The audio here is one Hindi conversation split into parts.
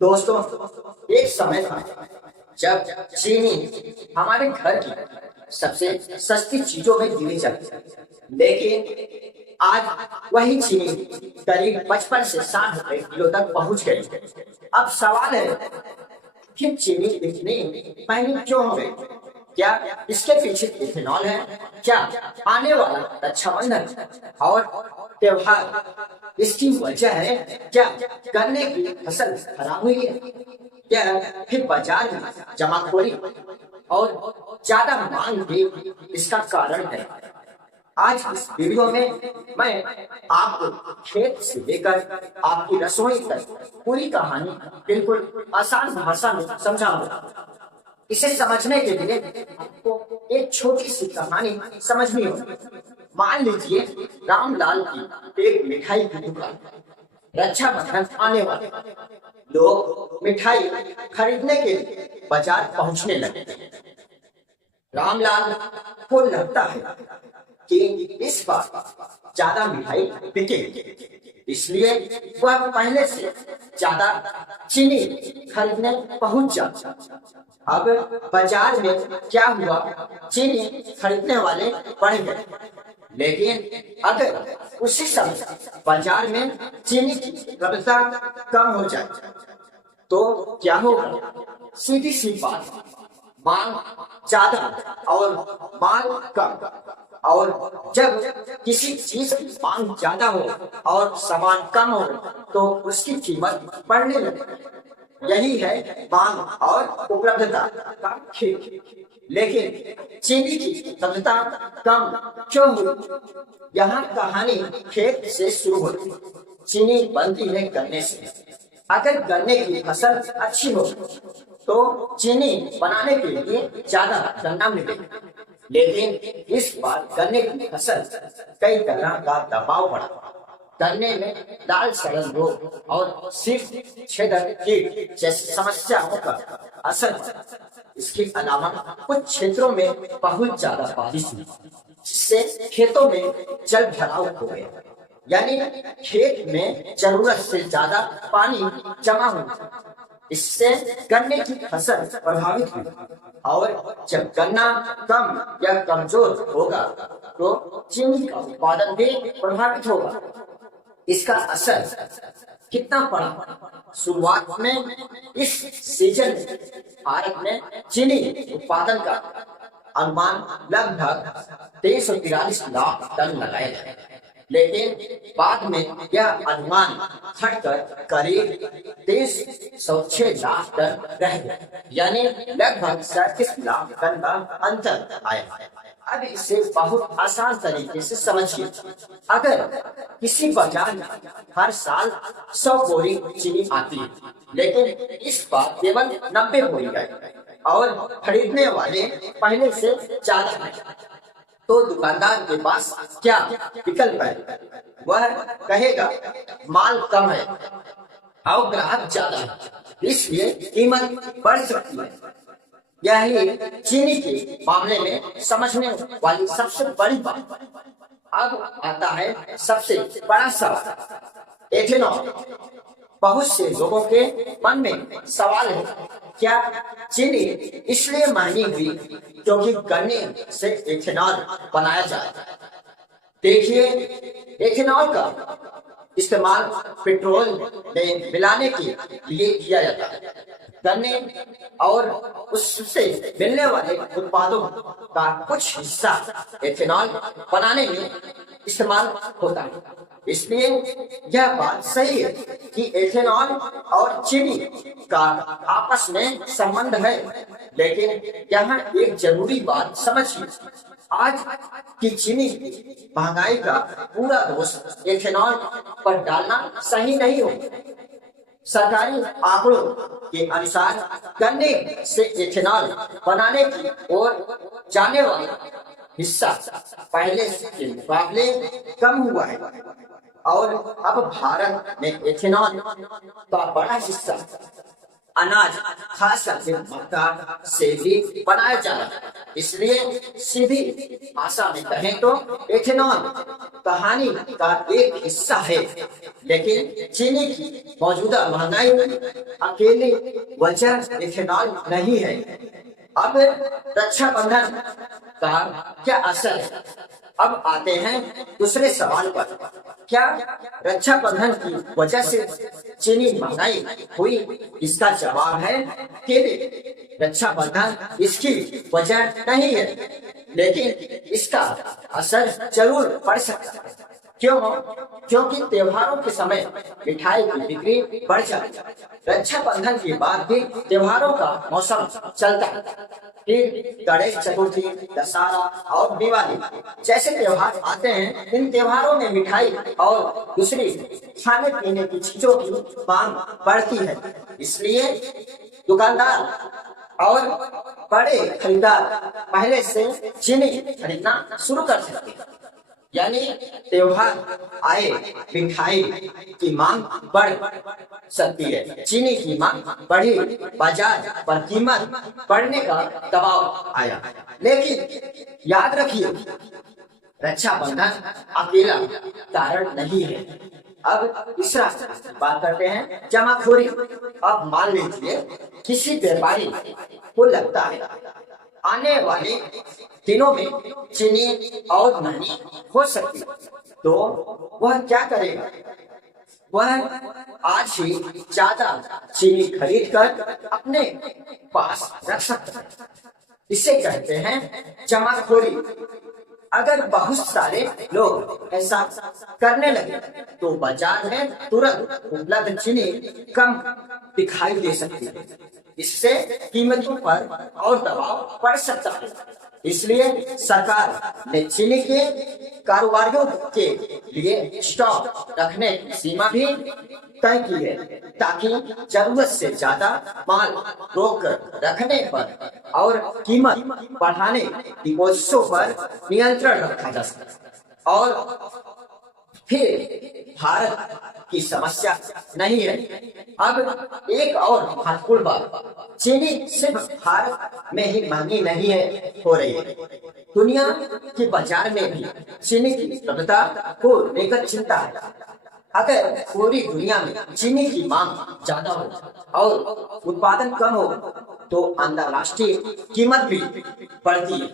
दोस्तों, एक समय था जब चीनी हमारे घर की सबसे सस्ती चीजों में गिनी जाती, लेकिन आज वही चीनी करीब 55 से 60 रुपए किलो तक पहुंच गई। अब सवाल है कि चीनी इतनी महंगी क्यों हो गई? क्या इसके पीछे इथेनॉल है? क्या आने वाला रक्षाबंधन और त्योहार इसकी वजह है? क्या गन्ने की फसल खराब हुई है? क्या फिर बाजार में जमाखोरी और ज्यादा मांग भी इसका कारण है? आज इस वीडियो में मैं आपको खेत से लेकर आपकी रसोई तक पूरी कहानी बिल्कुल आसान भाषा में समझाऊंगा। इसे समझने के लिए आपको एक छोटी सी कहानी समझनी होगी। मान लीजिए रामलाल की एक मिठाई की दुकान, रक्षाबंधन आने वाले, लोग मिठाई खरीदने के लिए बाजार पहुंचने लगे। रामलाल को लगता है कि इस बार ज्यादा मिठाई बिकेगी, इसलिए वह पहले से ज्यादा चीनी खरीदने पहुंच जाता। अब बाजार में क्या हुआ, चीनी खरीदने वाले बढ़ गए, लेकिन अगर उसी समय बाजार में चीनी की उपलब्धता कम हो जाए तो क्या होगा? सीधी सी बात, मांग ज्यादा और मांग कम। और जब किसी चीज की मांग ज्यादा हो और सामान कम हो तो उसकी कीमत बढ़ने लगे। यही है मांग और उपलब्धता का खेल। लेकिन चीनी की उपलब्धता कम क्यों हुई? यहाँ कहानी खेत से शुरू होती। चीनी बनती है गन्ने से। अगर गन्ने की फसल अच्छी हो तो चीनी बनाने के लिए ज्यादा गन्ना मिलेगा, लेकिन इस बार गन्ने की फसल कई तरह का दबाव पड़ा। गन्ने में लाल सड़न रोग और सिर छेदक कीट जैसी समस्याओं का असर पड़ा। इसके अलावा कुछ क्षेत्रों में बहुत ज्यादा बारिश हुई, जिससे खेतों में जल भराव हो गया, यानी खेत में जरूरत से ज्यादा पानी जमा हुआ। इससे गन्ने की फसल प्रभावित हुई, और जब गन्ना कम या कमजोर होगा तो चीनी का उत्पादन भी प्रभावित होगा। इसका असर कितना पड़ा? शुरुआत में इस सीजन में भारत में चीनी उत्पादन का अनुमान लगभग 343 लाख टन लगाया गया, लेकिन बाद में यह अनुमान घटकर करीब 306 लाख टन रह गया, यानी लगभग 37 लाख टन का अंतर आया। अब इसे बहुत आसान तरीके से समझिए। अगर किसी बाजार में हर साल 100 बोरी चीनी आती है, लेकिन इस बार केवल 90 बोरी आई और खरीदने वाले पहले से ज्यादा हैं, तो दुकानदार के पास क्या विकल्प है? वह कहेगा माल कम है और ग्राहक ज्यादा है, इसलिए कीमत बढ़ सकती है। यही चीनी के मामले में समझने वाली सबसे बड़ी बात। अब आता है सबसे बड़ा सवाल, एथेनॉल। बहुत से लोगों के मन में सवाल है, क्या चीनी इसलिए महंगी हुई क्योंकि गन्ने से एथेनॉल बनाया जाए? देखिए, एथेनॉल का इस्तेमाल पेट्रोल में मिलाने के लिए किया जाता है। गन्ने और उससे मिलने वाले उत्पादों का कुछ हिस्सा एथेनॉल बनाने में इस्तेमाल होता है। इसलिए यह बात सही है कि एथेनॉल और चीनी का आपस में संबंध है, लेकिन यहाँ एक जरूरी बात समझिए। आज की चीनी महंगाई का पूरा दोष एथेनॉल पर डालना सही नहीं हो। सरकारी आंकड़ों के अनुसार गन्ने से एथेनॉल बनाने की ओर जाने वाला हिस्सा पहले के मुकाबले कम हुआ है, और अब भारत में एथेनॉल का बड़ा हिस्सा अनाज, खास करके मक्का से भी बनाया जा रहा है। इसलिए सीधी भाषा में कहें तो एथेनॉल कहानी का एक हिस्सा है, लेकिन चीनी की मौजूदा महंगाई अकेले वजह इथेनॉल नहीं है। अब रक्षाबंधन का क्या असर है? अब आते हैं दूसरे सवाल पर। क्या रक्षाबंधन की वजह से चीनी महंगाई हुई? इसका जवाब है कि रक्षाबंधन इसकी वजह नहीं है, लेकिन इसका असर जरूर पड़ सकता है। क्यों? क्योंकि त्योहारों के समय मिठाई की बिक्री बढ़ जाती है। रक्षाबंधन के बाद भी त्योहारों का मौसम चलता है। फिर गणेश चतुर्थी, दशहरा और दिवाली जैसे त्योहार आते हैं। इन त्योहारों में मिठाई और दूसरी खाने पीने की चीजों की मांग बढ़ती है, इसलिए दुकानदार और बड़े खरीदार पहले से चीनी खरीदना शुरू कर सकते हैं। यानी त्योहार आए, मिठाई की मांग बढ़ सकती है, चीनी की मांग बढ़ी, बाजार पर कीमत बढ़ने का दबाव आया। लेकिन याद रखिए, रक्षाबंधन अकेला कारण नहीं है। अब तीसरा बात करते हैं जमाखोरी। अब मान लीजिए किसी व्यापारी को लगता है आने वाले दिनों में चीनी और महंगी हो सकती है, तो वह क्या करेगा? वह आज ही ज्यादा चीनी खरीद कर अपने पास रख सकता है। इसे कहते हैं जमाखोरी। अगर बहुत सारे लोग ऐसा करने लगे तो बाजार में तुरंत उपलब्ध चीनी कम दिखाई दे सकती है। इससे कीमतों पर और दबाव पड़ सकता है। इसलिए सरकार ने चीनी के कारोबारियों के लिए स्टॉक रखने की सीमा भी तय की है, ताकि जरूरत से ज्यादा माल रोक कर रखने पर और कीमत बढ़ाने की कोशिशों पर नियंत्रण रखा जा सके। और फिर भारत की समस्या नहीं है। अब एक और महत्वपूर्ण बात, चीनी सिर्फ भारत में ही महंगी नहीं है हो रही है, दुनिया के बाजार में भी चीनी की उपलब्धता को लेकर चिंता है। अगर पूरी दुनिया में चीनी की मांग ज्यादा हो और उत्पादन कम हो तो अंतर्राष्ट्रीय कीमत भी बढ़ती है।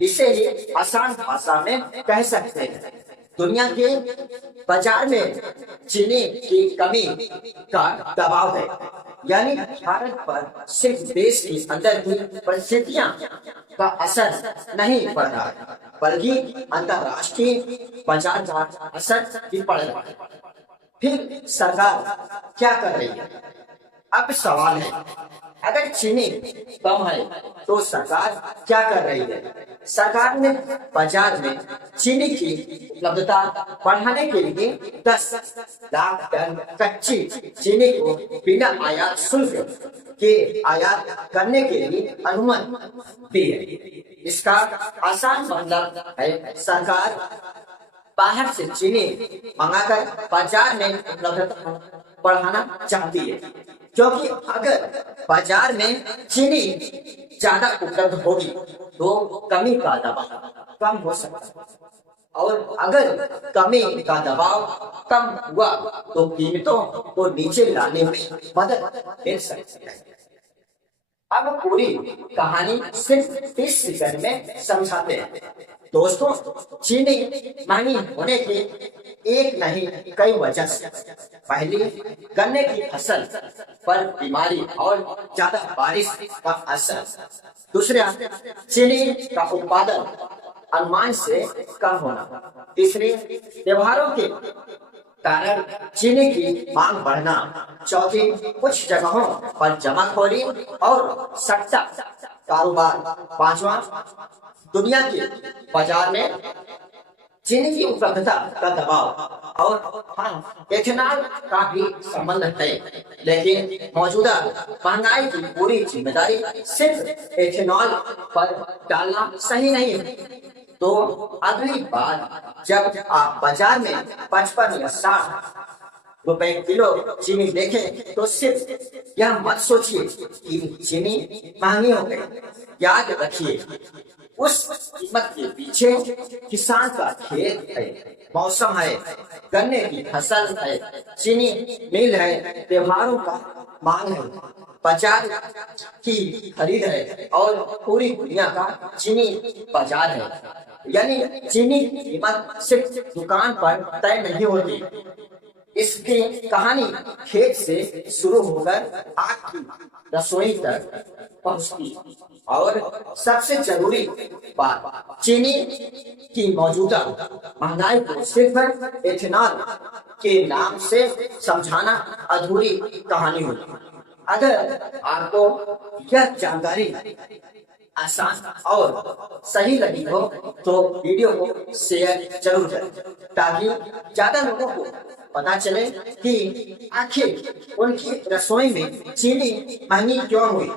इसे ही आसान भाषा में कह सकते हैं, दुनिया के बाजार में चीनी की कमी का दबाव है। यानी भारत पर सिर्फ देश के अंदर की परिस्थितियां का असर नहीं पड़ रहा है, बल्कि अंतर्राष्ट्रीय बाजार का असर भी पड़ रहा है। फिर सरकार क्या कर रही है? अब सवाल है, अगर चीनी कम है तो सरकार क्या कर रही है? सरकार ने बाजार में चीनी की उपलब्धता बढ़ाने के लिए 10 लाख टन कच्ची चीनी को बिना आयात शुल्क के आयात करने के लिए अनुमति दी है। इसका आसान मतलब है, सरकार बाहर से चीनी मंगाकर बाजार में उपलब्धता बढ़ाना चाहती है, क्योंकि अगर बाजार में चीनी ज्यादा उपलब्ध होगी तो कमी का दबाव कम हो सकता है, और अगर कमी का दबाव कम हुआ तो कीमतों को नीचे लाने में मदद मिल सकती है। अब पूरी कहानी सिर्फ 30 सेकंड में समझाते हैं। दोस्तों, चीनी महंगी होने के एक नहीं कई वजह से। पहली, गन्ने की फसल पर बीमारी और ज्यादा बारिश का असर। दूसरा, चीनी का उत्पादन अनुमान से कम होना। तीसरी, त्योहारों के कारण चीनी की मांग बढ़ना। चौथी, कुछ जगहों पर जमाखोरी और सट्टा कारोबार। पांचवा, दुनिया के बाजार में चीनी की उपलब्धता का दबाव। और हाँ, एथेनॉल का भी संबंध है, लेकिन मौजूदा महंगाई की पूरी जिम्मेदारी सिर्फ एथेनॉल पर डालना सही नहीं है। तो अगली बार जब आप बाजार में 55 या 60 रुपए किलो चीनी देखें तो सिर्फ यह मत सोचिए कि चीनी महंगी हो गई। याद रखिए, उस कीमत के पीछे किसान का खेत है, मौसम है, गन्ने की फसल है, चीनी मिल है, त्योहारों का मांग है, बाजार की खरीद है और पूरी दुनिया का चीनी बाजार है। यानी चीनी की कीमत सिर्फ दुकान पर तय नहीं होती, इसकी कहानी खेत से शुरू होकर आग की रसोई तक पहुंचती। और सबसे जरूरी बात, चीनी की मौजूदा महंगाई को सिर्फ एथेनॉल के नाम से समझाना अधूरी कहानी होगी। अगर आपको यह जानकारी आसान और सही लगी हो तो वीडियो को शेयर जरूर करें, ताकि ज्यादा लोगों को पता चले कि आखिर उनकी रसोई में चीनी महंगी क्यों हुई।